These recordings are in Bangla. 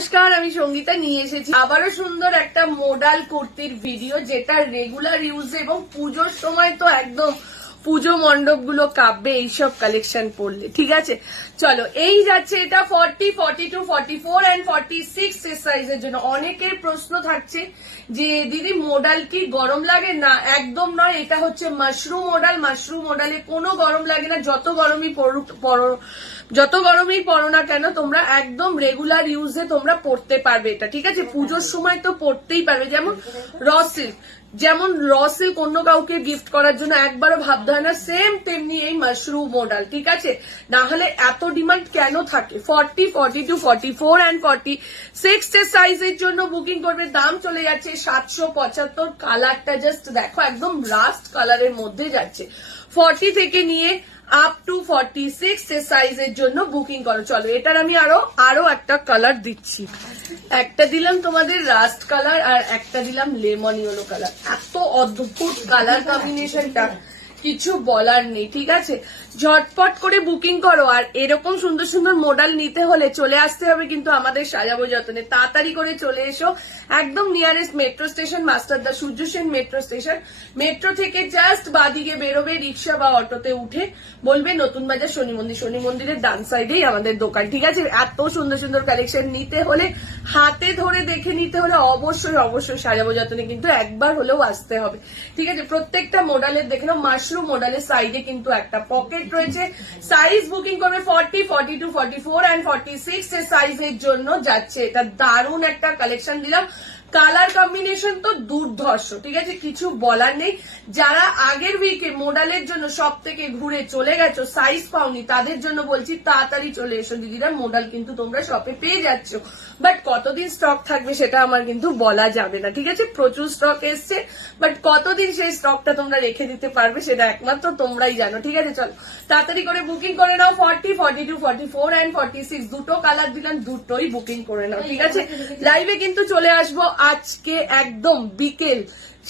নমস্কার, আমি সঙ্গীতা নিয়ে এসেছি আবারও সুন্দর একটা মডাল কুর্তির ভিডিও, যেটা রেগুলার ইউজ এবং পুজোর সময় তো একদম পুজো মণ্ডপ গুলো কাঁপবে এইসব কালেকশন পড়লে। ঠিক আছে, চলো এই যাচ্ছে এটা 40, 42, 44 এন্ড 46 সাইজের জন্য। অনেকের প্রশ্ন থাকছে যে দিদি মোডাল কি গরম লাগে? না, একদম নয়। এটা হচ্ছে মাশরুম মোডাল। মাশরুম মোডালে কোনো গরম লাগে না, যত গরমই পরো না কেন তোমরা একদম রেগুলার ইউজে তোমরা পড়তে পারবে এটা। ঠিক আছে, পুজোর সময় তো পড়তেই পারবে। যেমন র সিল্ক অন্য কাউকে গিফট করার জন্য একবারও ভাবতে হয় না, সেম তেমনি এই মাশরুম মডেল। ঠিক আছে, না হলে এত ডিমান্ড কেন থাকে? 40, 42, 44 এন্ড 46 এর সাইজের জন্য বুকিং করবে। দাম চলে যাচ্ছে 775। কালারটা জাস্ট দেখো, একদম রাস্ট কালারের মধ্যে যাচ্ছে। 40 থেকে নিয়ে আপ টু 46 এর সাইজের জন্য বুকিং করো। চলো এটার আমি আরো একটা কালার দিচ্ছি। একটা দিলাম তোমাদের রাস্ট কালার আর একটা দিলাম লেমন ইয়েলো কালার। এত অদ্ভুত কালার কম্বিনেশনটা কিছু বলার নেই। ঠিক আছে, ঝটপট করে বুকিং করো। আর এরকম সুন্দর সুন্দর মডেল নিতে হলে চলে আসতে হবে কিন্তু আমাদের সাজাবো যতনে। তাড়াতাড়ি করে চলে এসো, একদম নিয়ারেস্ট মেট্রো স্টেশন মাস্টারদা Surya Sen metro station. Metro থেকে জাস্ট বাদিকে বেরোবে, রিক্সা বা অটোতে উঠে বলবে নতুন বাজার শনি মন্দির। শনি মন্দিরের ডান সাইডেই আমাদের দোকান। ঠিক আছে, এত সুন্দর সুন্দর কালেকশন নিতে হলে, হাতে ধরে দেখে নিতে হলে অবশ্যই সাজাবো যতনে কিন্তু একবার হলেও আসতে হবে। ঠিক আছে, প্রত্যেকটা মডেলের দেখে নাও। মাশরুম মডেলের সাইডে কিন্তু একটা পকেট রয়েছে। সাইজ বুকিং করবে 40, 42, 44 এন্ড 46 এর সাইজের জন্য যাচ্ছে। এটা দারুণ একটা কালেকশন দিলাম। কালার কম্বিনেশন তো দুর্ধর্ষ। ঠিক আছে, কিছু বলার নেই। যারা আগের উইকে মডেলের জন্য সব থেকে ঘুরে চলে গেছো, সাইজ পাওনি, তাদের জন্য বলছি তাড়াতাড়ি চলে এসো দিদিরা। মডেল কিন্তু তোমরা শপে পেয়ে যাচ্ছ, বাট কতদিন স্টক থাকবে সেটা আমার কিন্তু বলা যাবে না। ঠিক আছে, প্রচুর স্টক এসছে, বাট কতদিন সেই স্টকটা তোমরা রেখে দিতে পারবে সেটা একমাত্র তোমরাই জানো। ঠিক আছে, চলো তাড়াতাড়ি করে বুকিং করে নাও। 40, 42, 44 এন্ড 46 দুটো কালার দিলাম, দুটোই বুকিং করে নাও। ঠিক আছে, লাইভে কিন্তু চলে আসবো আজকে একদম বিকেল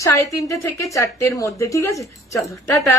3:30 থেকে 4টের মধ্যে। ঠিক আছে, চলো টাটা।